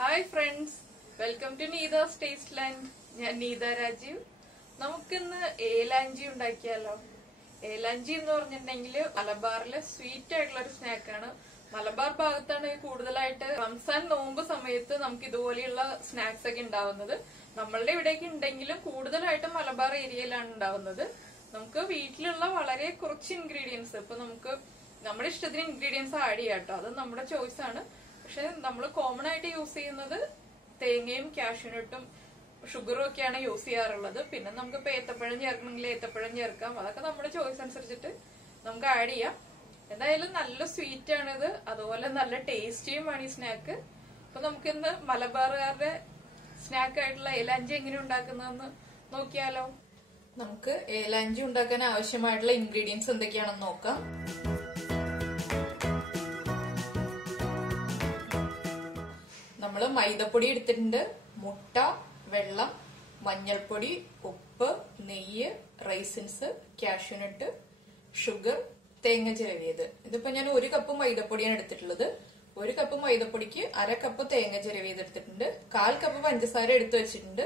Hi friends, welcome to Neetha's taste land. ഞാൻ നീത രാജീവ്. നമുക്കിന്ന് ഏലാഞ്ചി ഉണ്ടാക്കിയാലോ? ഏലാഞ്ചി എന്ന് പറഞ്ഞിട്ടുണ്ടെങ്കിൽ മലബാറിലെ സ്വീറ്റ് ആയിട്ടുള്ള ഒരു സ്നാക്കാണ്. മലബാർ ഭാഗത്താണ് കൂടുതലായിട്ട് റംസാൻ നോമ്പ് സമയത്ത് നമുക്ക് ഇതുപോലെയുള്ള സ്നാക്സ് ഒക്കെ ഉണ്ടാവുന്നത്. നമ്മളുടെ ഇവിടേക്ക് ഉണ്ടെങ്കിലും കൂടുതലായിട്ടും മലബാർ ഏരിയയിലാണ് ഉണ്ടാവുന്നത്. നമുക്ക് വീട്ടിലുള്ള വളരെ കുറച്ച് ഇൻഗ്രീഡിയൻസ്, ഇപ്പൊ നമുക്ക് നമ്മുടെ ഇഷ്ടത്തിന് ഇൻഗ്രീഡിയൻസ് ആഡ് ചെയ്യാം കേട്ടോ, അത് നമ്മുടെ ചോയ്സ് ആണ്. പക്ഷെ നമ്മൾ കോമൺ ആയിട്ട് യൂസ് ചെയ്യുന്നത് തേങ്ങയും കാഷ്യൂനട്ടും ഷുഗറും ഒക്കെയാണ് യൂസ് ചെയ്യാറുള്ളത്. പിന്നെ നമുക്ക് ഇപ്പൊ ഏത്തപ്പഴം ചേർക്കണമെങ്കിൽ ഏത്തപ്പഴം ചേർക്കാം. അതൊക്കെ നമ്മുടെ ചോയ്സ് അനുസരിച്ചിട്ട് നമുക്ക് ആഡ് ചെയ്യാം. എന്തായാലും നല്ല സ്വീറ്റ് ആണിത്, അതുപോലെ നല്ല ടേസ്റ്റിയുമാണ് ഈ സ്നാക്ക്. അപ്പൊ നമുക്കിന്ന് മലബാറുകാരുടെ സ്നാക്ക് ആയിട്ടുള്ള ഏലാഞ്ചി എങ്ങനെ ഉണ്ടാക്കുന്നതെന്ന് നോക്കിയാലോ? നമുക്ക് ഏലാഞ്ചി ഉണ്ടാക്കാൻ ആവശ്യമായിട്ടുള്ള ഇൻഗ്രീഡിയൻസ് എന്തൊക്കെയാണെന്ന് നോക്കാം. നമ്മള് മൈദപ്പൊടി എടുത്തിട്ടുണ്ട്, മുട്ട, വെള്ളം, മഞ്ഞൾപ്പൊടി, ഉപ്പ്, നെയ്യ്, റൈസിൻസ്, കാഷ്യൂനട്ട്, ഷുഗർ, തേങ്ങ ചിരവിയത്. ഇതിപ്പോ ഞാൻ 1 കപ്പ് മൈദപ്പൊടിയാണ് എടുത്തിട്ടുള്ളത്. 1 കപ്പ് മൈദപ്പൊടിക്ക് 1/2 കപ്പ് തേങ്ങ ചിരവിയത് എടുത്തിട്ടുണ്ട്. 1/4 കപ്പ് പഞ്ചസാര എടുത്തു വെച്ചിട്ടുണ്ട്.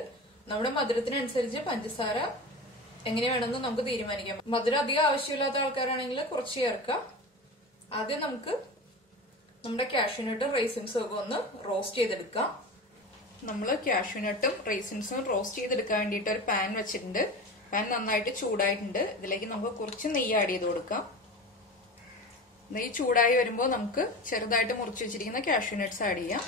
നമ്മുടെ മധുരത്തിനനുസരിച്ച് പഞ്ചസാര എങ്ങനെ വേണമെന്ന് നമുക്ക് തീരുമാനിക്കാം. മധുരം അധികം ആവശ്യമില്ലാത്ത ആൾക്കാരാണെങ്കിൽ കുറച്ച് ചേർക്കാം. ആദ്യം നമുക്ക് നമ്മുടെ കാഷ്യൂനട്ടും റൈസിൻസും ഒക്കെ ഒന്ന് റോസ്റ്റ് ചെയ്തെടുക്കാം. നമ്മൾ കാഷ്യൂനട്ടും റൈസിൻസും റോസ്റ്റ് ചെയ്തെടുക്കാൻ വേണ്ടിയിട്ട് ഒരു പാൻ വെച്ചിട്ടുണ്ട്. പാൻ നന്നായിട്ട് ചൂടായിട്ടുണ്ട്. ഇതിലേക്ക് നമുക്ക് കുറച്ച് നെയ്യ് ആഡ് ചെയ്ത് കൊടുക്കാം. നെയ്യ് ചൂടായി വരുമ്പോൾ നമുക്ക് ചെറുതായിട്ട് മുറിച്ച് വെച്ചിരിക്കുന്ന കാഷ്യൂനട്ട്സ് ആഡ് ചെയ്യാം.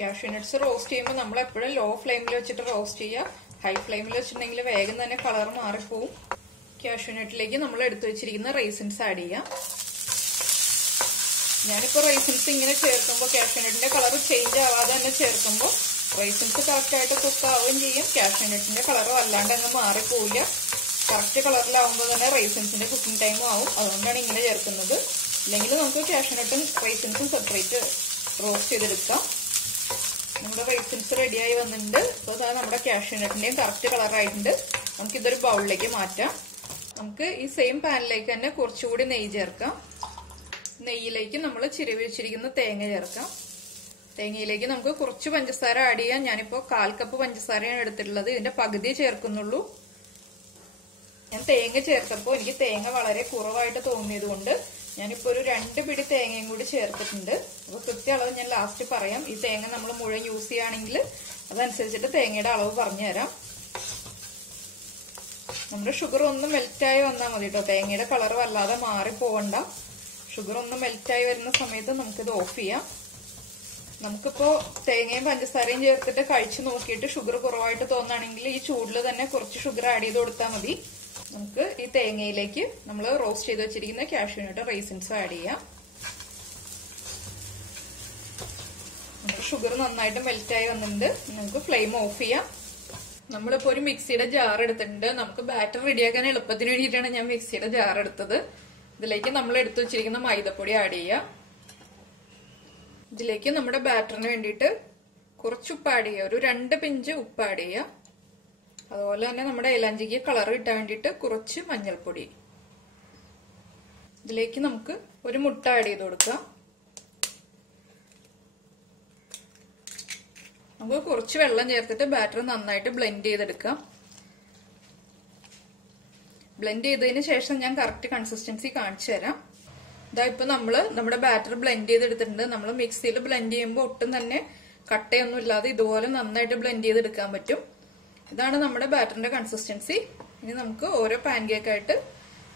കാഷ്യൂനട്ട്സ് റോസ്റ്റ് ചെയ്യുമ്പോൾ നമ്മൾ എപ്പോഴും ലോ ഫ്ലെയിമിൽ വെച്ചിട്ട് റോസ്റ്റ് ചെയ്യുക. ഹൈ ഫ്ലെയിമിൽ വെച്ചിട്ടുണ്ടെങ്കിൽ വേഗം തന്നെ കളർ മാറിപ്പോവും. കാഷ്യൂനട്ടിലേക്ക് നമ്മൾ എടുത്തു വെച്ചിരിക്കുന്ന റൈസിൻസ് ആഡ് ചെയ്യാം. ഞാനിപ്പോ റൈസിൻസ് ഇങ്ങനെ ചേർക്കുമ്പോൾ കാഷ്യൂനട്ടിന്റെ കളർ ചേഞ്ച് ആവാതെ തന്നെ ചേർക്കുമ്പോൾ റൈസിൻസ് കറക്റ്റ് ആയിട്ട് കുക്ക് ആവുകയും ചെയ്യും. കാഷ്യൂനട്ടിന്റെ കളർ വല്ലാണ്ട് അങ്ങ് മാറിപ്പോവില്ല. കറക്റ്റ് കളറിലാവുമ്പോൾ തന്നെ റൈസിൻസിന്റെ കുക്കിംഗ് ടൈമും ആവും. അതുകൊണ്ടാണ് ഇങ്ങനെ ചേർക്കുന്നത്. ഇല്ലെങ്കിൽ നമുക്ക് കാഷ്യൂനട്ടും റൈസിൻസും സെപ്പറേറ്റ് റോസ്റ്റ് ചെയ്തെടുക്കാം. നമ്മുടെ റൈസിൻസ് റെഡിയായി വന്നിട്ടുണ്ട്. അപ്പോൾ നമ്മുടെ കാഷ്യൂനട്ടിന്റെയും കറക്റ്റ് കളറായിട്ടുണ്ട്. നമുക്കിതൊരു ബൗളിലേക്ക് മാറ്റാം. നമുക്ക് ഈ സെയിം പാനിലേക്ക് തന്നെ കുറച്ചുകൂടി നെയ്യ് ചേർക്കാം. നെയ്യിലേക്ക് നമ്മൾ ചിരവി വെച്ചിരിക്കുന്ന തേങ്ങ ചേർക്കാം. തേങ്ങയിലേക്ക് നമുക്ക് കുറച്ച് പഞ്ചസാര ആഡ് ചെയ്യാം. ഞാനിപ്പോ 1/4 കപ്പ് പഞ്ചസാരയാണ് എടുത്തിട്ടുള്ളത്. ഇതിന്റെ പകുതി ചേർക്കുന്നുള്ളൂ. ഞാൻ തേങ്ങ ചേർത്തപ്പോൾ എനിക്ക് തേങ്ങ വളരെ കുറവായിട്ട് തോന്നിയത് കൊണ്ട് ഞാനിപ്പോ ഒരു 2 പിടി തേങ്ങയും കൂടി ചേർത്തിട്ടുണ്ട്. അപ്പൊ കൃത്യ അളവ് ഞാൻ ലാസ്റ്റ് പറയാം. ഈ തേങ്ങ നമ്മൾ മുഴുവൻ യൂസ് ചെയ്യുകയാണെങ്കിൽ അതനുസരിച്ചിട്ട് തേങ്ങയുടെ അളവ് പറഞ്ഞു തരാം. നമ്മുടെ ഷുഗർ ഒന്ന് മെൽറ്റായി വന്നാൽ മതി കേട്ടോ. തേങ്ങയുടെ കളർ വല്ലാതെ മാറിപ്പോവണ്ട. ഷുഗർ ഒന്ന് മെൽറ്റായി വരുന്ന സമയത്ത് നമുക്കിത് ഓഫ് ചെയ്യാം. നമുക്കിപ്പോ തേങ്ങയും പഞ്ചസാരയും ചേർത്തിട്ട് കഴിച്ചു നോക്കിയിട്ട് ഷുഗർ കുറവായിട്ട് തോന്നുകയാണെങ്കിൽ ഈ ചൂടിൽ തന്നെ കുറച്ച് ഷുഗർ ആഡ് ചെയ്ത് കൊടുത്താൽ മതി. നമുക്ക് ഈ തേങ്ങയിലേക്ക് നമ്മൾ റോസ്റ്റ് ചെയ്ത് വെച്ചിരിക്കുന്ന കാഷ്യൂനട്ട് റൈസിൻസും ആഡ് ചെയ്യാം. നമുക്ക് ഷുഗർ നന്നായിട്ട് മെൽറ്റായി വന്നിട്ടുണ്ട്. നമുക്ക് ഫ്ലെയിം ഓഫ് ചെയ്യാം. നമ്മളിപ്പോ ഒരു മിക്സിയുടെ ജാർ എടുത്തിട്ടുണ്ട്. നമുക്ക് ബാറ്റർ റെഡിയാക്കാൻ എളുപ്പത്തിന് വേണ്ടിയിട്ടാണ് ഞാൻ മിക്സിയുടെ ജാർ എടുത്തത്. ഇതിലേക്ക് നമ്മൾ എടുത്തു വെച്ചിരിക്കുന്ന മൈദപ്പൊടി ആഡ് ചെയ്യാം. ഇതിലേക്ക് നമ്മുടെ ബാറ്ററിന് വേണ്ടിയിട്ട് കുറച്ച് ഉപ്പ് ആഡ് ചെയ്യുക. ഒരു 2 പിഞ്ച് ഉപ്പ് ആഡ് ചെയ്യുക. അതുപോലെ തന്നെ നമ്മുടെ ഏലാഞ്ചിക്ക് കളർ കിട്ടാൻ വേണ്ടിയിട്ട് കുറച്ച് മഞ്ഞൾപ്പൊടി. ഇതിലേക്ക് നമുക്ക് ഒരു മുട്ട ആഡ് ചെയ്ത് കൊടുക്കാം. നമുക്ക് കുറച്ച് വെള്ളം ചേർത്തിട്ട് ബാറ്റർ നന്നായിട്ട് ബ്ലെൻഡ് ചെയ്തെടുക്കാം. ബ്ലെൻഡ് ചെയ്തതിന് ശേഷം ഞാൻ കറക്റ്റ് കൺസിസ്റ്റൻസി കാണിച്ചു തരാം. ഇതാ ഇപ്പൊ നമ്മുടെ ബാറ്റർ ബ്ലെൻഡ് ചെയ്തെടുത്തിട്ടുണ്ട്. നമ്മൾ മിക്സിയിൽ ബ്ലെൻഡ് ചെയ്യുമ്പോൾ ഒട്ടും തന്നെ കട്ടയൊന്നും ഇല്ലാതെ ഇതുപോലെ നന്നായിട്ട് ബ്ലെൻഡ് ചെയ്തെടുക്കാൻ പറ്റും. ഇതാണ് നമ്മുടെ ബാറ്ററിന്റെ കൺസിസ്റ്റൻസി. ഇനി നമുക്ക് ഓരോ പാൻ കേക്ക് ആയിട്ട്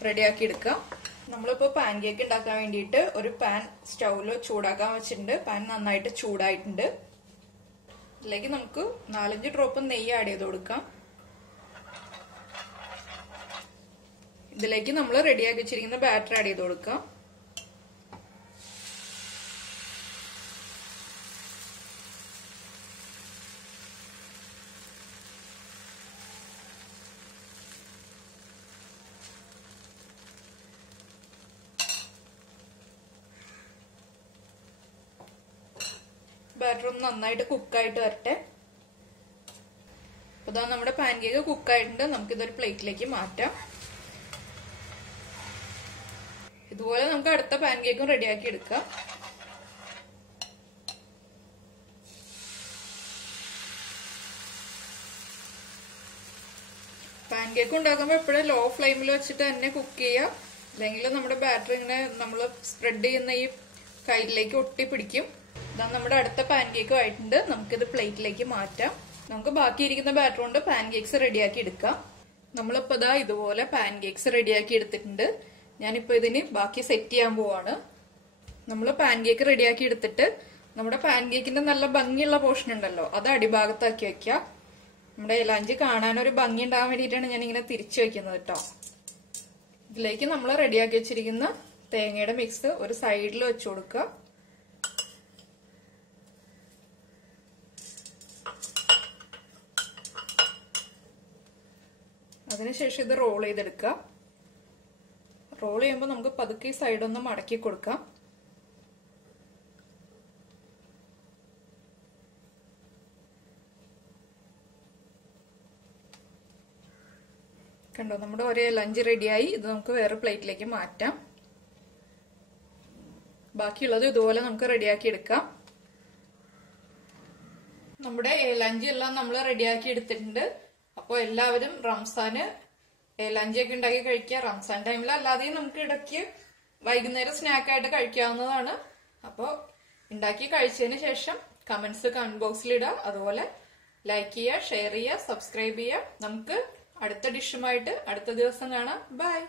റെഡിയാക്കി എടുക്കാം. നമ്മളിപ്പോ പാൻ കേക്ക് ഉണ്ടാക്കാൻ വേണ്ടിയിട്ട് ഒരു പാൻ സ്റ്റൗവിൽ ചൂടാക്കാൻ വെച്ചിട്ടുണ്ട്. പാൻ നന്നായിട്ട് ചൂടായിട്ടുണ്ട്. ഇതിലേക്ക് നമുക്ക് 4-5 ഡ്രോപ്പ് നെയ്യ് ആഡ് ചെയ്ത് കൊടുക്കാം. ഇതിലേക്ക് നമ്മൾ റെഡിയാക്കി വെച്ചിരിക്കുന്ന ബാറ്റർ ആഡ് ചെയ്ത് കൊടുക്കാം. ബാറ്റർ ഒന്ന് നന്നായിട്ട് കുക്കായിട്ട് വരട്ടെ. അപ്പൊ നമ്മുടെ പാൻ കേക്ക് കുക്കായിട്ടുണ്ട്. നമുക്കിതൊരു പ്ലേറ്റിലേക്ക് മാറ്റാം. ഇതുപോലെ നമുക്ക് അടുത്ത പാൻ കേക്കും റെഡിയാക്കി എടുക്കാം. പാൻ കേക്ക് ഉണ്ടാക്കുമ്പോൾ എപ്പോഴും ലോ ഫ്ലെയിമിൽ വെച്ചിട്ട് തന്നെ കുക്ക് ചെയ്യുക. അല്ലെങ്കിൽ നമ്മുടെ ബാറ്റർ ഇങ്ങനെ നമ്മൾ സ്പ്രെഡ് ചെയ്യുന്ന ഈ കയ്യിലേക്ക് ഒട്ടി പിടിക്കും. ഇതാ നമ്മുടെ അടുത്ത പാൻ കേക്കും ആയിട്ടുണ്ട്. നമുക്കിത് പ്ലേറ്റിലേക്ക് മാറ്റാം. നമുക്ക് ബാക്കിയിരിക്കുന്ന ബാറ്റർ കൊണ്ട് പാൻ കേക്ക്സ് റെഡിയാക്കി എടുക്കാം. നമ്മളിപ്പോ ഇതാ ഇതുപോലെ പാൻ കേക്ക്സ് റെഡിയാക്കി എടുത്തിട്ടുണ്ട്. ഞാനിപ്പോ ഇതിന് ബാക്കി സെറ്റ് ചെയ്യാൻ പോവാണ്. നമ്മൾ പാൻ കേക്ക് റെഡിയാക്കി എടുത്തിട്ട് നമ്മുടെ പാൻ കേക്കിന്റെ നല്ല ഭംഗിയുള്ള പോർഷൻ ഉണ്ടല്ലോ, അത് അടിഭാഗത്താക്കി വെക്കാം. നമ്മുടെ ഏലാഞ്ചി കാണാനൊരു ഭംഗി ഉണ്ടാകാൻ വേണ്ടിയിട്ടാണ് ഞാൻ ഇങ്ങനെ തിരിച്ചു വെക്കുന്നത് കേട്ടോ. ഇതിലേക്ക് നമ്മൾ റെഡിയാക്കി വെച്ചിരിക്കുന്ന തേങ്ങയുടെ മിക്സ് ഒരു സൈഡിൽ വെച്ചു കൊടുക്കുക. അതിനുശേഷം ഇത് റോൾ ചെയ്തെടുക്കുക. റോൾ ചെയ്യുമ്പോൾ നമുക്ക് പതുക്കെ ഈ സൈഡൊന്ന് മടക്കി കൊടുക്കാം. കണ്ടോ, നമ്മുടെ ഒരേ ലഞ്ച് റെഡിയായി. ഇത് നമുക്ക് വേറെ പ്ലേറ്റിലേക്ക് മാറ്റാം. ബാക്കിയുള്ളത് ഇതുപോലെ നമുക്ക് റെഡിയാക്കി എടുക്കാം. നമ്മുടെ ഏലാഞ്ചി എല്ലാം നമ്മൾ റെഡിയാക്കി എടുത്തിട്ടുണ്ട്. അപ്പോൾ എല്ലാവരും റംസാന് ഏലാഞ്ചിയൊക്കെ ഉണ്ടാക്കി കഴിക്കുക. റംസാൻ ടൈമിൽ അല്ലാതെയും നമുക്ക് ഇടയ്ക്ക് വൈകുന്നേരം സ്നാക്കായിട്ട് കഴിക്കാവുന്നതാണ്. അപ്പോൾ ഉണ്ടാക്കി കഴിച്ചതിന് ശേഷം കമന്റ്സ് കമന്റ് ബോക്സിൽ ഇടുക. അതുപോലെ ലൈക്ക് ചെയ്യുക, ഷെയർ ചെയ്യുക, സബ്സ്ക്രൈബ് ചെയ്യുക. നമുക്ക് അടുത്ത ഡിഷുമായിട്ട് അടുത്ത ദിവസം കാണാം. ബൈ.